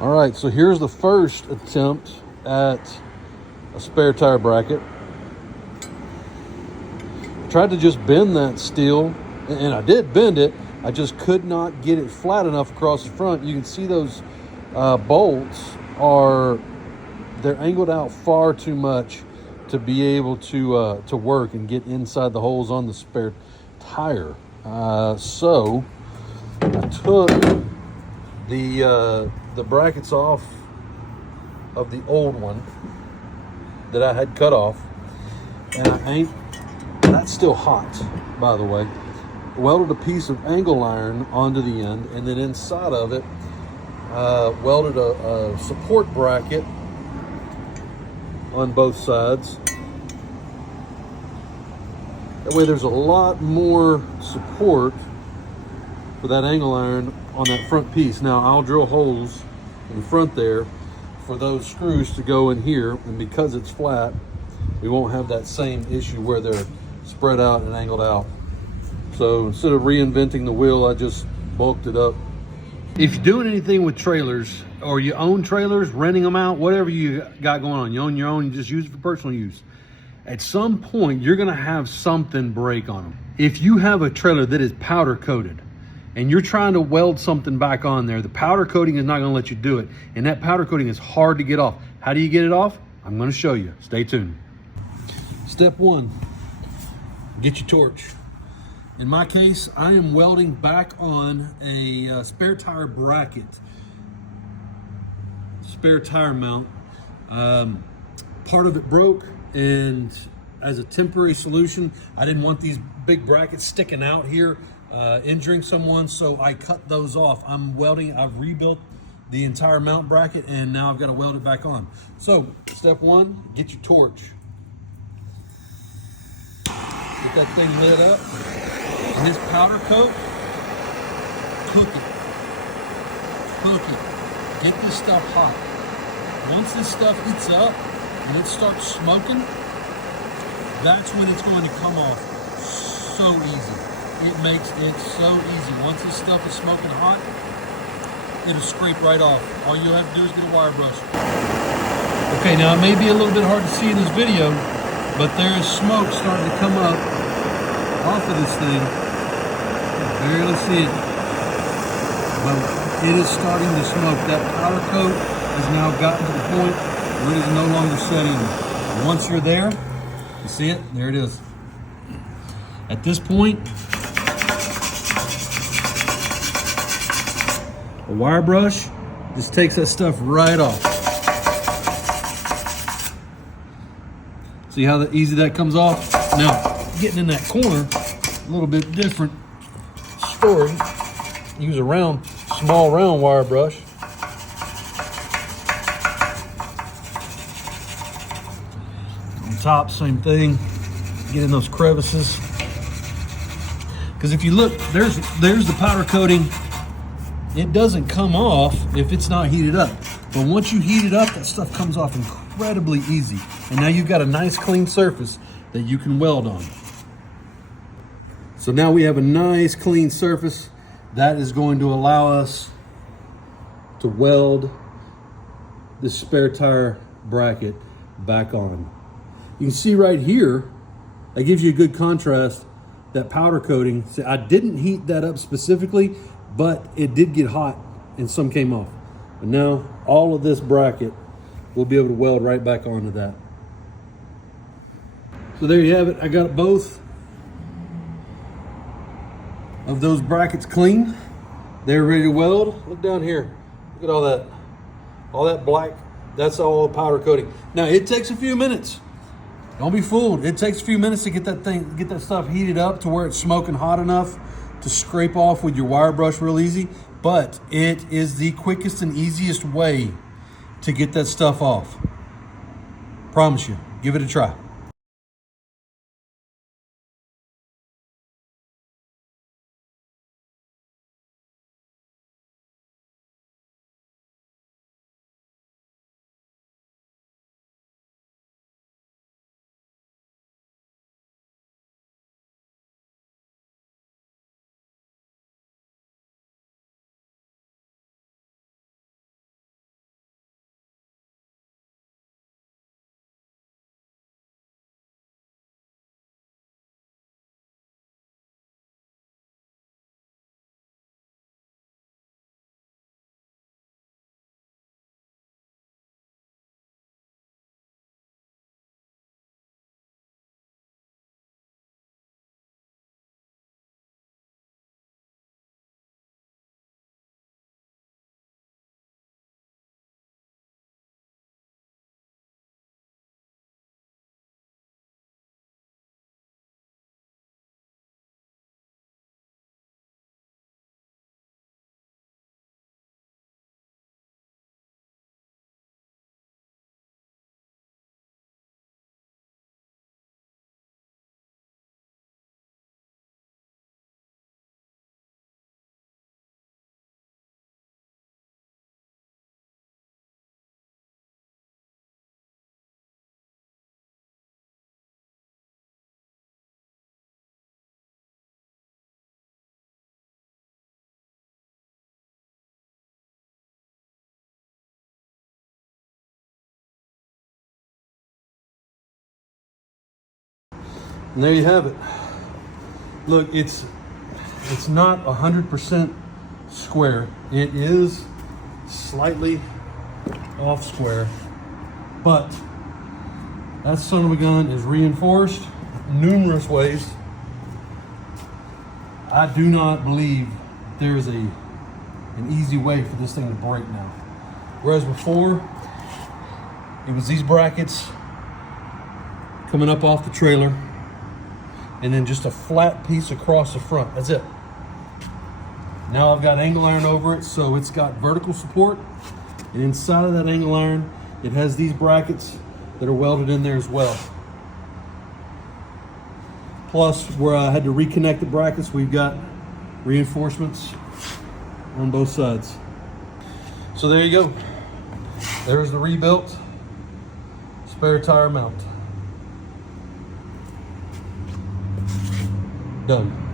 All right, so here's the first attempt at a spare tire bracket. Tried to just bend that steel, and I did bend it. I just could not get it flat enough across the front. You can see those bolts they're angled out far too much to be able to work and get inside the holes on the spare tire. So I took the brackets off of the old one that I had cut off, and that's still hot, by the way. Welded a piece of angle iron onto the end, and then inside of it welded a support bracket on both sides. That way there's a lot more support for that angle iron on that front piece. Now I'll drill holes in the front there for those screws to go in here, and because it's flat, we won't have that same issue where they're spread out and angled out. So instead of reinventing the wheel, I just bulked it up. If you're doing anything with trailers, or you own trailers, renting them out, whatever you got going on, you own your own, you just use it for personal use. At some point, you're gonna have something break on them. If you have a trailer that is powder coated and you're trying to weld something back on there, the powder coating is not gonna let you do it. And that powder coating is hard to get off. How do you get it off? I'm gonna show you. Stay tuned. Step one, get your torch. In my case, I am welding back on a spare tire bracket, spare tire mount. Part of it broke, and as a temporary solution, I didn't want these big brackets sticking out here, injuring someone, so I cut those off. I've rebuilt the entire mount bracket, and now I've got to weld it back on. So, step one, get your torch. Get that thing lit up. And this powder coat, cook it. Cook it. Get this stuff hot. Once this stuff heats up and it starts smoking, that's when it's going to come off so easy. It makes it so easy. Once this stuff is smoking hot, it'll scrape right off. All you have to do is get a wire brush. Okay, now it may be a little bit hard to see in this video, but there is smoke starting to come up off of this thing. You can barely see it, but it is starting to smoke. That powder coat has now gotten to the point where it is no longer setting. Once you're there, you see it? There it is. At this point, a wire brush just takes that stuff right off. See how easy that comes off? Now, getting in that corner, a little bit different story. Use a small round wire brush. On top, same thing. Get in those crevices. Because if you look, there's the powder coating. It doesn't come off if it's not heated up. But once you heat it up, that stuff comes off incredibly easy. And now you've got a nice clean surface that you can weld on. So now we have a nice clean surface that is going to allow us to weld this spare tire bracket back on. You can see right here, that gives you a good contrast, that powder coating. See, I didn't heat that up specifically, but it did get hot and some came off. And now all of this bracket we'll be able to weld right back onto that. So there you have it. I got both of those brackets clean. They're ready to weld. Look down here. Look at all that black. That's all the powder coating. Now it takes a few minutes. Don't be fooled. It takes a few minutes to get that stuff heated up to where it's smoking hot enough to scrape off with your wire brush real easy. But it is the quickest and easiest way to get that stuff off. Promise you. Give it a try. And there you have it. Look, it's not 100% square. It is slightly off square, but that son of a gun is reinforced numerous ways. I do not believe there is an easy way for this thing to break now. Whereas before, it was these brackets coming up off the trailer, and then just a flat piece across the front. That's it. Now I've got angle iron over it, so it's got vertical support, and inside of that angle iron, it has these brackets that are welded in there as well. Plus, where I had to reconnect the brackets, we've got reinforcements on both sides. So there you go. There's the rebuilt spare tire mount. Done.